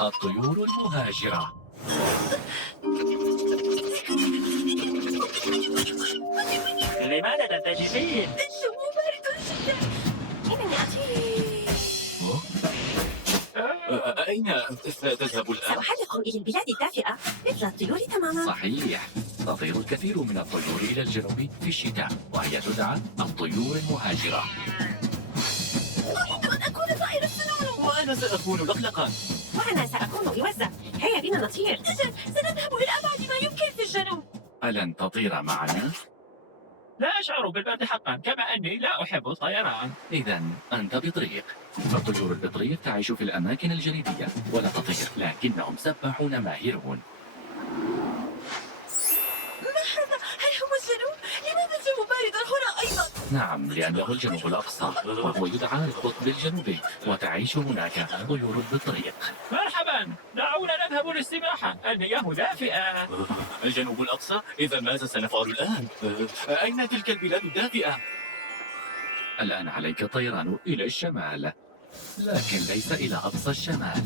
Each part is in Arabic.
الطيور المهاجرة. لماذا تنتجسين؟ الجو بارد جدا. إنني أطير. أين ستذهب الآن؟ سأحلق إلى البلاد الدافئة مثل الطيور تماما. صحيح، تطير الكثير من الطيور إلى الجنوب في الشتاء، وهي تدعى الطيور المهاجرة. أريد أن أكون طائر السنون. وأنا سأكون لقلقا. وأنا سأكون موزة. هيا بنا نطير. أجل، سنذهب إلى أبعد ما يمكن في الجنوب. ألن تطير معنا؟ لا أشعر بالبرد حقا، كما أني لا أحب الطيران. إذا أنت بطريق. فالطيور البطريق تعيش في الأماكن الجليدية ولا تطير، لكنهم سباحون ماهرون. ما هذا؟ هل هو الجنوب؟ لماذا الجو بارد هنا أيضا؟ نعم، لأنه الجنوب الأقصى، وهو يدعى القطب الجنوبي، وتعيش هناك طيور البطريق. مرحبا، دعونا نذهب للسباحة، المياه دافئة. الجنوب الأقصى؟ إذا ماذا سنفعل الآن؟ أين تلك البلاد الدافئة؟ الآن عليك الطيران إلى الشمال، لكن ليس إلى أقصى الشمال.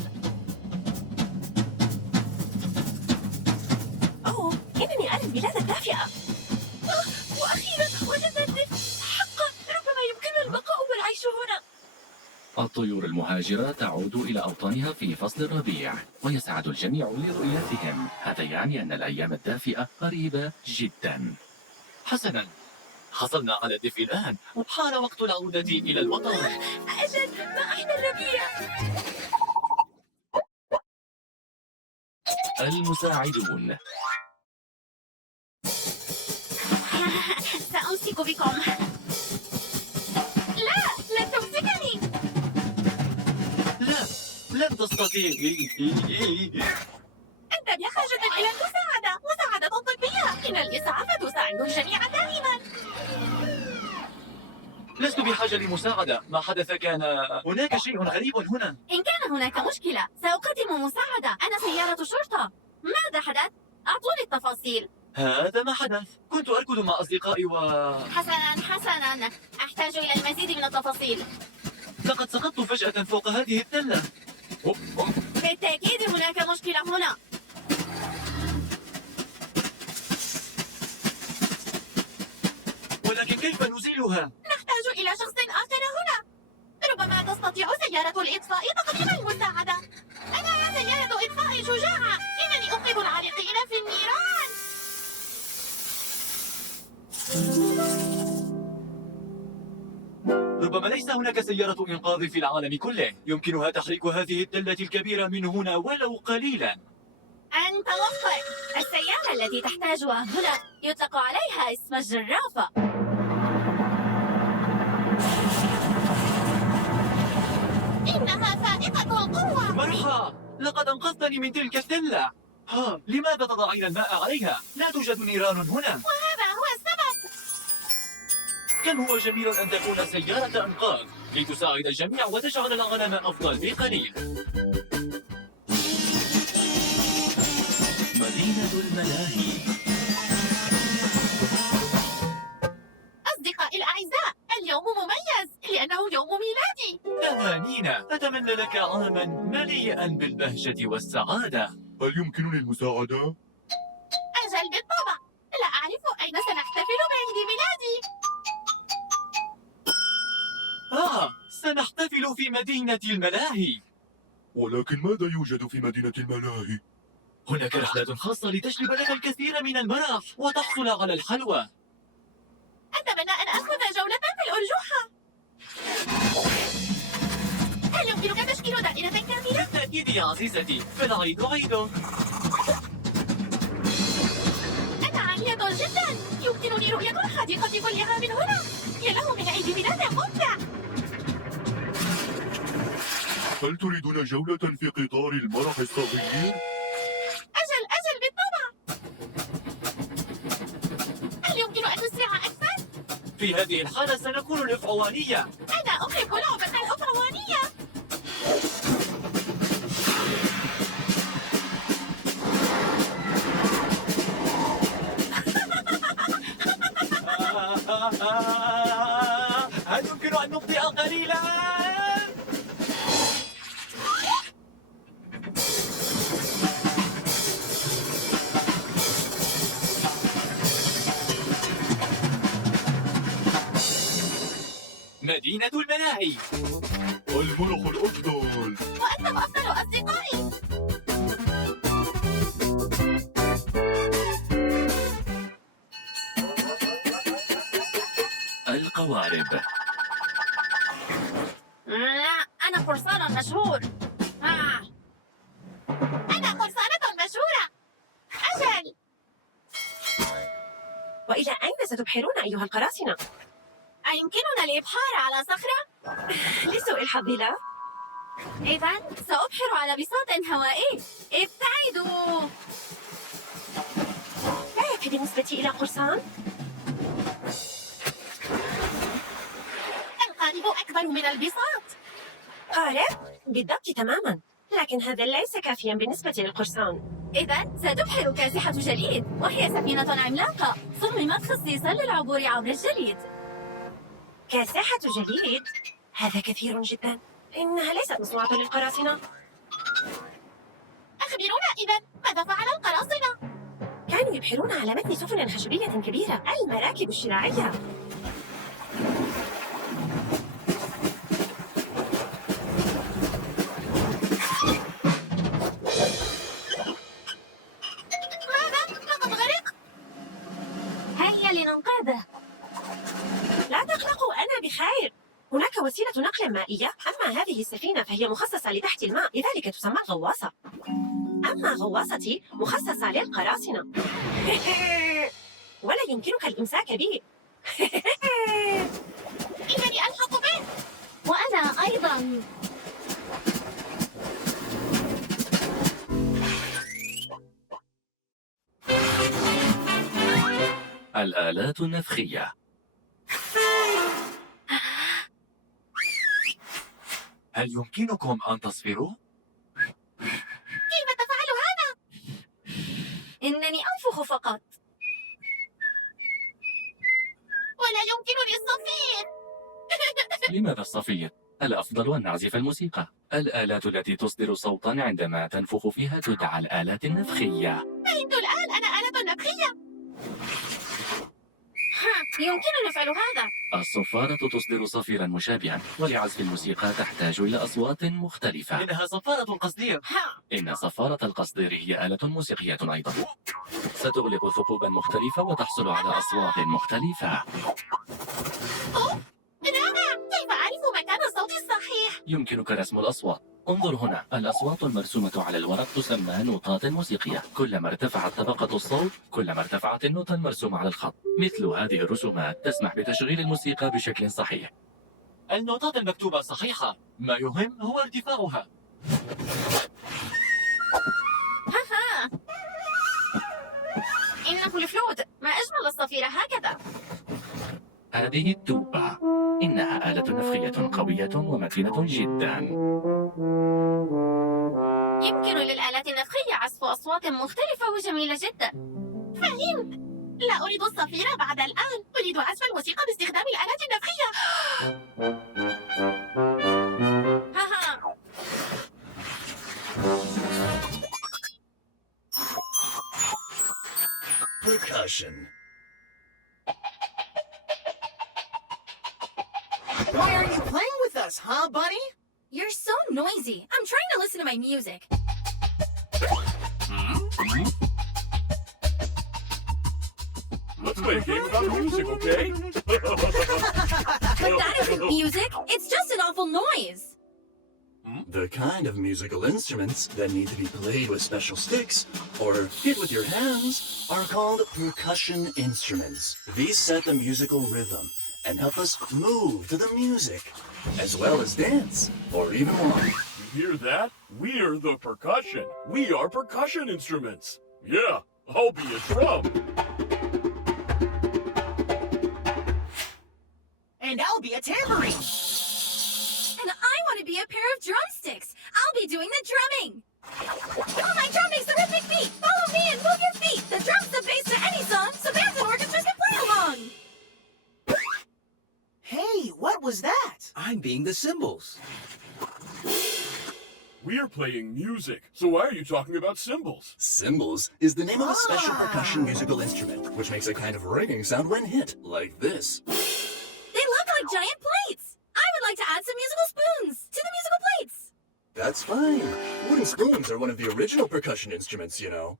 أوه، إنني أرى البلاد الدافئة. وأخيرا وجدنا الدفء. حقا ربما يمكننا البقاء والعيش هنا. الطيور المهاجرة تعود إلى أوطانها في فصل الربيع، ويسعد الجميع لرؤيتهم. هذا يعني أن الأيام الدافئة قريبة جدا. حسنا، حصلنا على الدفء الآن، وحان وقت العودة إلى الوطن. أجل، ما أحلى الربيع. المساعدون. سأمسك بكم. لا، لن تمسكني. لا، لن تستطيعي. أنت بحاجة إلى مساعدة طبية. إن الإسعاف تساعد الجميع دائما. لست بحاجة لمساعدة، ما حدث كان هناك شيء غريب هنا. إن كان هناك مشكلة سأقدم مساعدة. أنا سيارة شرطة. ماذا حدث؟ أعطوني التفاصيل. هذا ما حدث. كنت أركض مع أصدقائي حسنا، أحتاج إلى المزيد من التفاصيل. لقد سقطت فجأة فوق هذه التلة. بالتأكيد هناك مشكلة هنا. ولكن كيف نزيلها؟ نحتاج إلى شخص آخر هنا. ربما تستطيع سيارة الإطفاء تقديم المساعدة. أنا سيارة إطفاء شجاعة. إنني أنقذ العالقين في النيران. ربما ليس هناك سيارة إنقاذ في العالم كله يمكنها تحريك هذه التلة الكبيرة من هنا ولو قليلا. أنت مخطئ. السيارة التي تحتاجها هنا يطلق عليها اسم الجرافة. إنها فائقة القوة. مرحى، لقد أنقذتني من تلك التلة. لماذا تضعين الماء عليها؟ لا توجد نيران هنا. وهذا هو السبب. كم هو جميل أن تكون سيارة أنقاذ لتساعد الجميع وتجعل العالم أفضل بقليل. مدينة الملاهي. أصدقائي الأعزاء، اليوم مميز لأنه يوم ميلادي. تهانينا، أتمنى لك عاما مليئا بالبهجة والسعادة. هل يمكنني المساعدة؟ أجل بالطبع. لا أعرف أين سنحتفل بعيد ميلادي. سنحتفل في مدينة الملاهي. ولكن ماذا يوجد في مدينة الملاهي؟ هناك رحلة خاصة لتجلب لك الكثير من المرح وتحصل على الحلوى. أتمنى أن أخذ جولة في الأرجوحة. هل يمكنك تشكيل دائرة كاملة؟ بالتأكيد يا عزيزتي، فالعيد عيد. أنا عالية جدا. يمكنني رؤية الحديقة كلها من هنا. يا له من عيد ميلاد ممتع. هل تريدون جولة في قطار المرح الصغير؟ أجل بالطبع. هل يمكن أن تسرع أكثر؟ في هذه الحالة سنكون الإفعوانية. أنا أحب لعبة الأفعوانية. هل يمكن أن نبطئ قليلا؟ سفينة الملاهي. المرح الأفضل. وأنتم أفضل أصدقائي. القوارب. أنا قرصان مشهور. أنا قرصانة مشهورة. أجل. وإلى أين ستبحرون أيها القراصنة؟ أيمكننا الإبحار على صخرة؟ لسوء الحظ لا. إذن سأبحر على بساط هوائي. ابتعدوا. لا يكفي بالنسبة إلى قرصان. القارب أكبر من البساط. قارب؟ بالضبط تماما، لكن هذا ليس كافيا بالنسبة للقرصان. إذن ستبحر كاسحة جليد، وهي سفينة عملاقة صممت خصيصا للعبور عبر الجليد. كاسحة جليد؟ هذا كثير جدا. إنها ليست مصنوعة للقراصنة. أخبرونا إذن ماذا فعل القراصنة؟ كانوا يبحرون على متن سفن خشبية كبيرة، المراكب الشراعية. ماذا؟ لقد غرق. هيا لننقذه. لا تقلقوا، أنا بخير. هناك وسيلة نقل مائية، أما هذه السفينة فهي مخصصة لتحت الماء، لذلك تسمى الغواصة. أما غواصتي مخصصة للقراصنة. ولا يمكنك الإمساك بي. إنني ألحق به. وأنا أيضا. الآلات النفخية. هل يمكنكم أن تصفروا؟ كيف تفعل هذا؟ إنني أنفخ فقط. ولا يمكنني الصفير. لماذا الصفير؟ الأفضل أن نعزف الموسيقى. الآلات التي تصدر صوتا عندما تنفخ فيها تدعى الآلات النفخية. فهمت الآن، أنا آلة نفخية. يمكننا فعل هذا. الصفارة تصدر صفيرا مشابها، ولعزف الموسيقى تحتاج إلى أصوات مختلفة. إنها صفارة القصدير. إن صفارة القصدير هي آلة موسيقية أيضا. ستغلق ثقوبا مختلفة وتحصل على أصوات مختلفة. رائع. كيف أعرف مكان الصوت الصحيح؟ يمكنك رسم الأصوات. انظر هنا، الأصوات المرسومة على الورق تسمى نوتات موسيقية. كلما ارتفعت طبقة الصوت كلما ارتفعت النوتة المرسومة على الخط. مثل هذه الرسومات تسمح بتشغيل الموسيقى بشكل صحيح. النوتات المكتوبة صحيحة، ما يهم هو ارتفاعها. إنه الفلوت. ما أجمل الصفير هكذا. هذه التوبة، إنها آلة نفخية قوية ومتينة جدا. يمكن للآلات النفخية عزف أصوات مختلفة وجميلة جدا. فهمت. لا أريد الصفير بعد الآن. أريد عزف الموسيقى باستخدام الآلات النفخية. Percussion. Why aren't you playing with us, huh, buddy? You're so noisy. I'm trying to listen to my music. Let's play a game about music, okay? But that isn't music. It's just an awful noise. The kind of musical instruments that need to be played with special sticks or hit with your hands are called percussion instruments. These set the musical rhythm and help us move to the music, as well as dance, or even more. You hear that? We're the percussion. We are percussion instruments. Yeah, I'll be a drum. And I'll be a tambourine. And I want to be a pair of drumsticks. I'll be doing the drumming. Oh, my drum makes a rhythmic beat. Follow me and move your feet. The drum's the bass to any song, so bands and orchestras can play along. Hey, what was that? I'm being the cymbals. We're playing music, so why are you talking about cymbals? Cymbals is the name of a special percussion musical instrument, which makes a kind of ringing sound when hit, like this. They look like giant plates. I musical spoons to the musical plates. That's fine. Wooden spoons are one of the original percussion instruments, you know.